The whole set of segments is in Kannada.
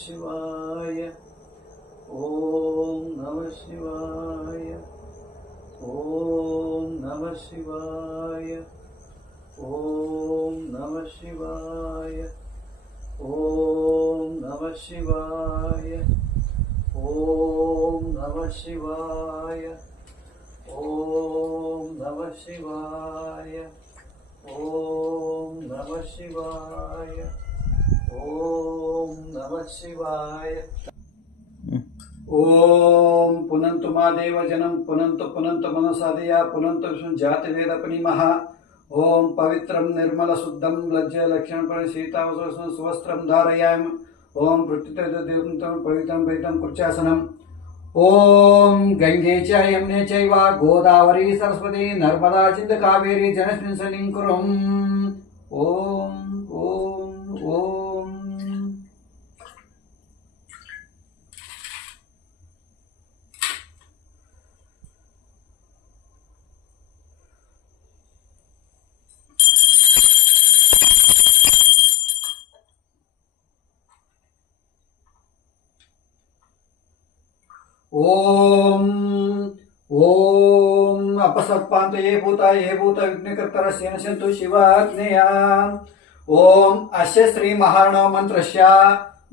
ಶಿವಾಯ ಓಂ ನಮಃ ಶಿವಾಯ ಓಂ ನಮಃ ಶಿವಾಯ ಓಂ ನಮಃ ಶಿವಾಯ ಓಂ ನಮಃ ಶಿವಾಯ ಓಂ ನಮಃ ಶಿವಾಯ ಓಂ ನಮಃ ಶಿವಾಯ ಓಂ ನಮಃ ಶಿವಾಯ ಓಂ ನಮಃ ಶಿವಾಯ ಓಂ ಪುನಂತು ಮಾದೇವ ಜನಂ ಪುನಂತು ಪುನಂತು ಮನಸಾದಯ ಪುನಂತು ಜಾತವೇದ ಪಣಿಮಃ ಓಂ ಪವಿತ್ರಂ ನಿರ್ಮಲ ಶುದ್ಧಂ ಲಜ್ಜ ಲಕ್ಷಣ ಪರಿ ಸೀತಾವಸಂ ಸುವಸ್ತ್ರಂ ಧಾರಯಾಮಿ ಓಂ ಪೃಥ್ವಿತಂ ಪವಿತ್ರಂ ಪವಿತ್ರಂ ಕುರ್ಚಾಸನಂ ಓಂ ಗಂಗೆ ಚ ಯಮುನೆ ಚೈವ ಗೋದಾವರಿ ಸರಸ್ವತಿ ನರ್ಮದಾ ಸಿಂಧು ಕಾವೇರಿ ಜನಸ್ಮಿನ್ ಸನ್ನಿಧಿಂ ಕುರುಂ ಓಂ ಓಂ ಓಂ ಓಂ ಓಂ ಅಪಸರ್ಪಾಂತ ಯೇ ಭೂತ ವಿಘ್ನಕರ್ತರ ಸೇನಸಂತು ಶಿವಾಗ್ನೇಯ ಓಂ ಅಸ್ಯ ಶ್ರೀ ಮಹಾರ್ಣವ ಮಂತ್ರಸ್ಯ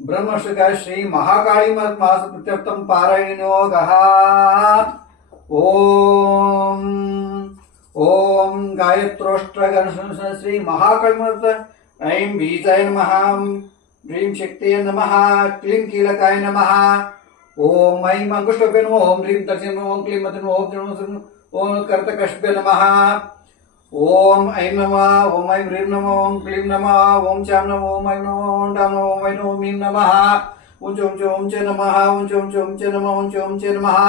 ಬ್ರಹ್ಮಶ್ರುಗ ಶ್ರೀ ಮಹಾಕಾಳಿ ಮಾಸ ಪ್ರತ್ಯರ್ಥಂ ಪಾರಾಯಣೋಗಃ ಓಂ ಓಂ ಗಾಯತ್ರೋಷ್ಟ್ರಗಣ ಶ್ರೀ ಮಹಾಕಾಳಿ ಮಂತ್ರ ಐಂ ಬೀಜಾಯ ನಮಃ ಹ್ರೀಂ ಶಕ್ತಿಯ ನಮಃ ಕ್ಲೀಂ ಕೀಲಕಾಯ ನಮಃ ಓಂ ಐಂ ಅಂಗುಷ್ಟಭ್ಯ ನಮಃ ಓಂ ಹ್ರೀಂ ತರ್ಜನ ಓಂ ಕ್ಲೀಂ ಮತ ಓಂ ಓಂ ಕರ್ತಕಶ್ಭ್ಯ ನಮಃ ಓಂ ಐಂ ನಮಃ ಓಂ ಐಂ ಹ್ರೀಂ ನಮಃ ಓಂ ಕ್ಲೀಂ ನಮಃ ಓಂ ಚಾಂ ನಮಃ ಓಂ ಐಂ ನಮಃ ಓಂ ಡಾಂ ನಮಃ ಓಂ ಐಂ ಓಂ ಹೀಂ ನಮಃ ಓಂ ಚೋಂ ಚ ನಮಃ ಓಂ ಚೋಂ ಚ ನಮಃ ಓಂ ಚೋಂ ಚ ನಮಃ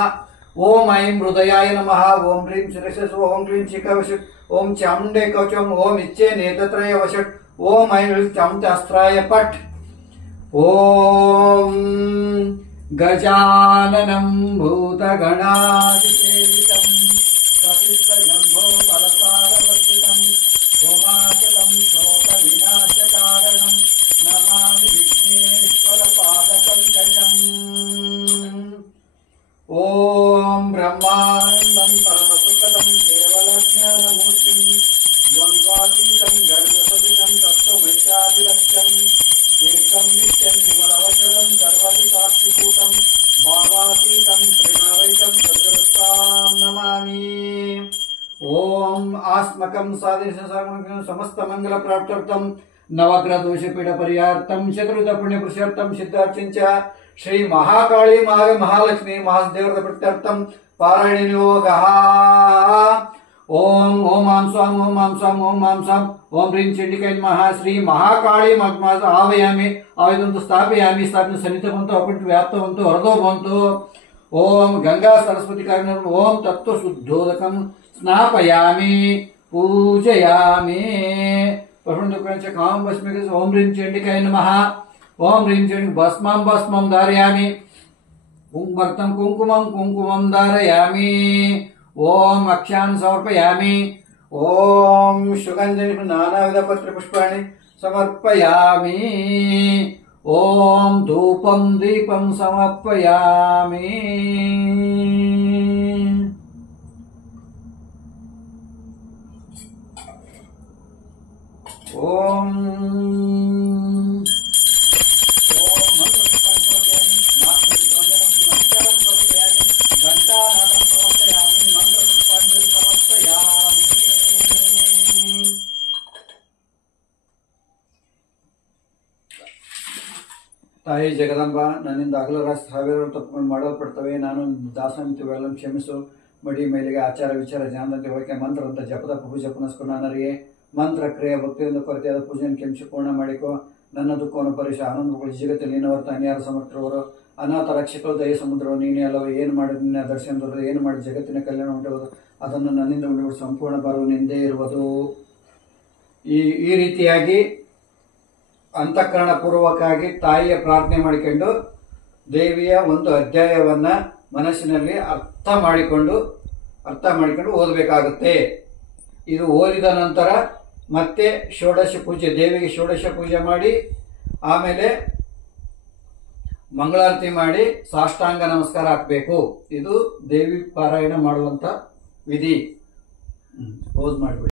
ಓಂ ಐಂ ಹೃದಯಾಯ ನಮಃ ಓಂ ಹ್ರೀಂ ಶಿರಸಸ್ ಓಂ ಕ್ಲೀಂ ಶಿಖಾವಶಟ್ ಓಂ ಚಾಮುಂಡೇ ಕವಚಂ ಓಂ ಇಚ್ಛೆ ನೇತತ್ರಯ ವಶಟ್ ಓಂ ಐಂ ಚಾಮುಂಡಾಸ್ತ್ರಾಯ ಪಟ್ ಓಂ ಗಜಾನನಂ ಭೂತಗಣಾಧಿಸೇವಿತಂ ಸತಿಸ್ತ್ರಜಂಭೋ ಬಲಸಾರವರ್ತಿತಂ ಹೋಮಾಶಕಂ ಶೋಕವಿನಾಶಕಾರಣಂ ನಮಾಮಿ ವಿಘ್ನೇಶ್ವರ ಪಾದಪಂಕಜಂ ಓಂ ಬ್ರಹ್ಮಾನಂದಂ ಪರಮಸುಖದಂ ಕೇವಲಜ್ಞಾನಮೂರ್ತಿಂ ದ್ವಂದ್ವಾತೀತಂ ಗಗನಸದೃಶಂ ತತ್ವಮಸ್ಯಾದಿಲಕ್ಷ್ಯಂ ಏಕಂ ನಿತ್ಯಂ ವಿಮಲವಚನಂ ಸರ್ವತಿ ಸಾಕ್ಷಿಭೂತಂ ಭಾವಾತೀತಂ ತ್ರಿನಾವೈತಂ ಸದ್ಗುರುತ್ವಾಂ ನಮಾಮಿ ಓಂ ಆಸ್ಮಕಂ ಸಾಧನ ಸಮಸ್ತ ಮಂಗಲ ಪ್ರಾಪ್ತ್ಯರ್ಥಂ ನವಗ್ರಹ ದೋಷ ಪೀಡ ಪರಿಹಾರ್ಥಂ ಶತ್ರುತ ಪುಣ್ಯ ಪುರುಷಾರ್ಥಂ ಸಿದ್ಧಾರ್ಥಂಚ ಶ್ರೀ ಮಹಾಕಾಳಿ ಮಹಾಲಕ್ಷ್ಮಿ ಮಹಾದೇವರ ಪ್ರತ್ಯರ್ಥಂ ಪಾರಾಯಣಯೋಗಃ ಓಂ ಓಂ ಆಂ ಸ್ವಾಂ ಓಂ ಆಂ ಸ್ವಾಂ ಓಂ ಆಂ ಸ್ವಾಂ ಓಂ ಹ್ರೀಂ ಚಂಡಿಕಾಯ ನಮಃ ಶ್ರೀ ಮಹಾಕಾಳಿ ಮಗ್ಮಾಸ ಆವಯಾಮಿ ಆವೇದಂತು ಸ್ಥಾಪಯಾಮಿ ಸ್ಥಾಪನೆ ಸನ್ನಿಹಿತವಂತು ಅಪಂಟು ವ್ಯಾಪ್ತವಂತು ಹೊರದೋಗವಂತು ಓಂ ಗಂಗಾ ಸರಸ್ವತಿ ಕಾರಣ ಓಂ ತತ್ವ ಶುದ್ಧೋದಕಂ ಸ್ನಾಪಯಾಮಿ ಪೂಜಯಾಮಿ ಪರಮದುಃಖಂಚ ಕಾಮ ಭಸ್ಮಿ ಓಂ ಹ್ರೀಂ ಚಂಡಿಕಾಯ ನಮಃ ಓಂ ಹ್ರೀಂ ಚಂಡಿ ಭಸ್ಮಂ ಭಸ್ಮಂ ಧಾರಯಾಮಿ ಕುಂಕುಮರ್ಥಂ ಕುಂಕುಮಂ ಕುಂಕುಮಂ ಧಾರಯಾಮಿ ಓಂ ಅಕ್ಷಾನ್ ಸಮರ್ಪಯಾಮಿ ಓಂ ಸುಗಂಧಿ ನಾನಾವಿಧ ಪತ್ರ ಪುಷ್ಪಾಣಿ ಸಮರ್ಪಯಾಮಿ ಓಂ ಧೂಪಂ ದೀಪಂ ಸಮರ್ಪಯಾಮಿ ಓಂ ತಾಯಿ ಜಗದಂಬ, ನನ್ನಿಂದ ಅಗಲರ ಸಾವಿರಾರು ತಪ್ಪುಗಳು ಮಾಡಲ್ಪಡ್ತವೆ. ನಾನು ದಾಸಮಿತಿಗಳನ್ನು ಕ್ಷಮಿಸು. ಮಡಿ ಮೇಲಿಗೆ ಆಚಾರ ವಿಚಾರ ಜ್ಞಾನದಂತೆ ಹೋಲಿಕೆ ಮಂತ್ರ ಅಂತ ಜಪದ ಪೂಜೆ ಪುನಸ್ಕು ನಾನರಿಗೆ ಮಂತ್ರ ಕ್ರಿಯೆ ಭಕ್ತಿಯಿಂದ ಕೊರತೆಯಾದ ಪೂಜೆಯನ್ನು ಕ್ಷಮಿಸಿ ಪೂರ್ಣ ಮಾಡಿಕೊ. ನನ್ನ ದುಃಖವನ್ನು ಪರಿಶ ಆನಂದಗಳು ಜಗತ್ತಲ್ಲಿ ನೀನವರ್ತ ಅನ್ಯಾರ ಸಮರ್ಥರವರು ಅನಾಥ ರಕ್ಷಕರು ದಯ ಸಮುದ್ರವು ನೀನೇ ಅಲ್ಲವ. ಏನು ಮಾಡಿ ನಿನ್ನ ದರ್ಶನ ದೊರೆದು ಏನು ಮಾಡಿ ಜಗತ್ತಿನ ಕಲ್ಯಾಣ ಉಂಟುವುದು ಅದನ್ನು ನನ್ನಿಂದ ಉಂಟು ಸಂಪೂರ್ಣ ಬರುವ ನಿಂದೇ ಇರುವುದು. ಈ ರೀತಿಯಾಗಿ ಅಂತಃಕರಣ ಪೂರ್ವಕವಾಗಿ ತಾಯಿಯ ಪ್ರಾರ್ಥನೆ ಮಾಡಿಕೊಂಡು ದೇವಿಯ ಒಂದು ಅಧ್ಯಾಯವನ್ನ ಮನಸ್ಸಿನಲ್ಲಿ ಅರ್ಥ ಮಾಡಿಕೊಂಡು ಓದಬೇಕಾಗುತ್ತೆ. ಇದು ಓದಿದ ನಂತರ ಮತ್ತೆ ಷೋಡಶ ಪೂಜೆ, ದೇವಿಗೆ ಷೋಡಶ ಪೂಜೆ ಮಾಡಿ ಆಮೇಲೆ ಮಂಗಳಾರತಿ ಮಾಡಿ ಸಾಷ್ಟಾಂಗ ನಮಸ್ಕಾರ ಹಾಕಬೇಕು. ಇದು ದೇವಿ ಪಾರಾಯಣ ಮಾಡುವಂತ ವಿಧಿ. ಪೋಸ್ ಮಾಡಿಬಿಡಿ.